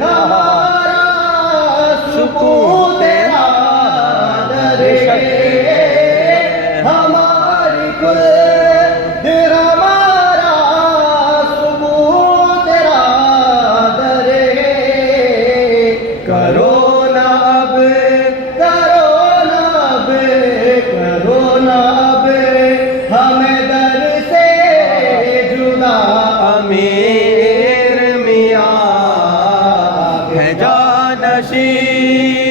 हमारा सुकून तेरा दर है हमारी कुल दिल हमारा सुकून तेरा दर है करो ना अब हमें दर से जुदा अमीर मियाँ है जानशीं